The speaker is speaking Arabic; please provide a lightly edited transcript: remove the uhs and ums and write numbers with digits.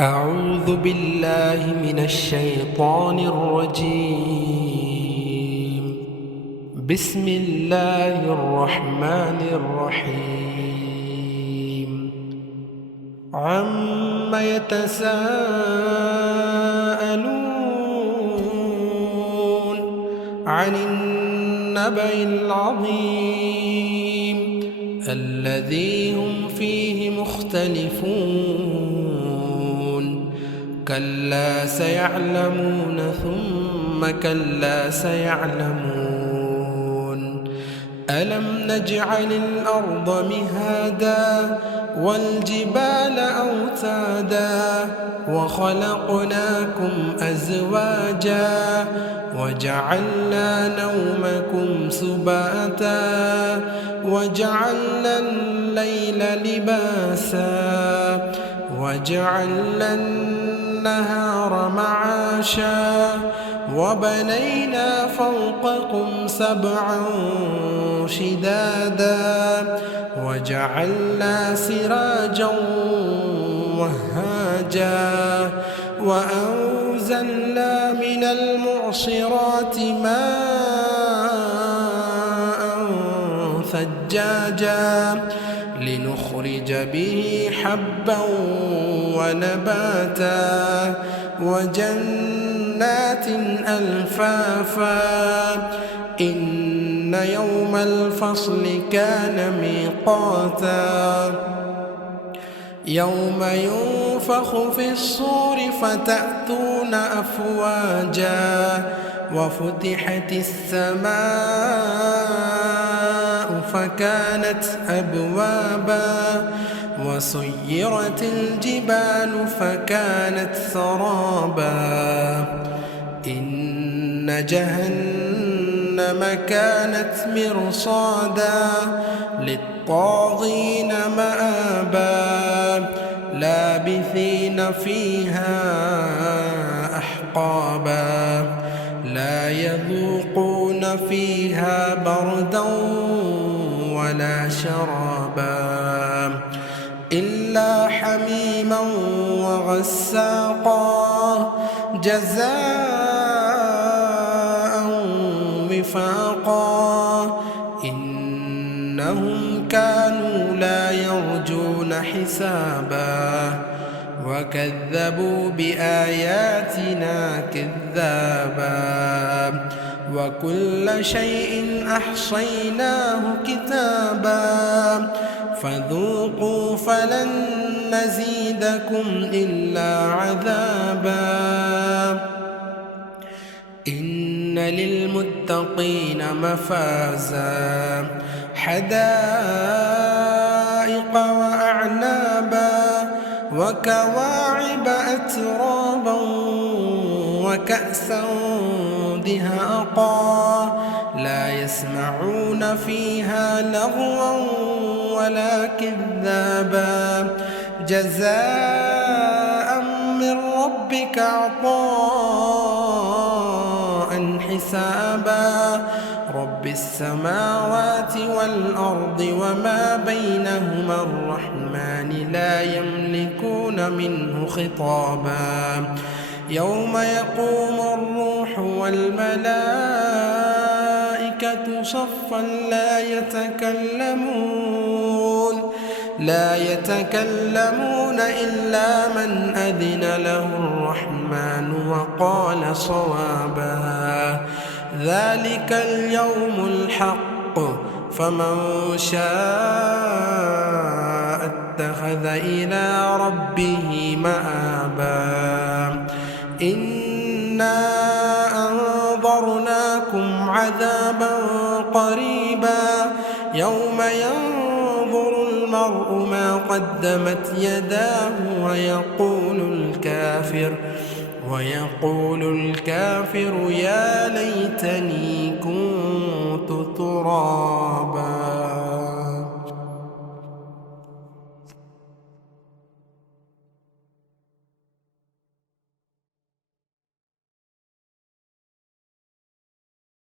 أعوذ بالله من الشيطان الرجيم. بسم الله الرحمن الرحيم. عم يتساءلون عن النبأ العظيم الذي هم فيه مختلفون. كلا سيعلمون ثم كلا سيعلمون. ألم نجعل الأرض مهادا والجبال أوتادا وخلقناكم أزواجا وجعلنا نومكم سباتا وجعلنا الليل لباسا وجعلنا النهار معاشا وبنينا فوقكم سبعا شدادا وجعلنا سراجا وهاجا وأنزلنا من المعصرات ماء ثجاجا لنخرج به حبا ونباتا وجنات ألفافا. إن يوم الفصل كان ميقاتا يوم ينفخ في الصور فتأتون أفواجا وفتحت السماء فكانت أبوابا وسيرت الجبال فكانت سرابا. إن جهنم كانت مرصادا للطاغين مآبا لابثين فيها أحقابا لا يذوقون فيها بردا ولا شرابا إلا حميما وغساقا جزاء وفاقا. إنهم كانوا لا يرجون حسابا وكذبوا بآياتنا كذابا وكل شيء أحصيناه كتابا فذوقوا فلن نزيدكم إلا عذابا. إن للمتقين مفازا حدائق وأعنابا وكواعب أترابا وكأسا دهاقا لا يسمعون فيها لغوا ولا كذابا جزاء من ربك عطاء حسابا. رب السماوات والأرض وما بينهما الرحمن لا يملكون منه خطابا. يوم يقوم الروح والملائكة صفا لا يتكلمون إلا من أذن له الرحمن وقال صوابا. ذلك اليوم الحق فمن شاء اتخذ إلى ربه مآبا. إنا أنظرناكم عذابا قريبا يوم ينظر المرء ما قدمت يداه ويقول الكافر يا ليتني كنت ترابا.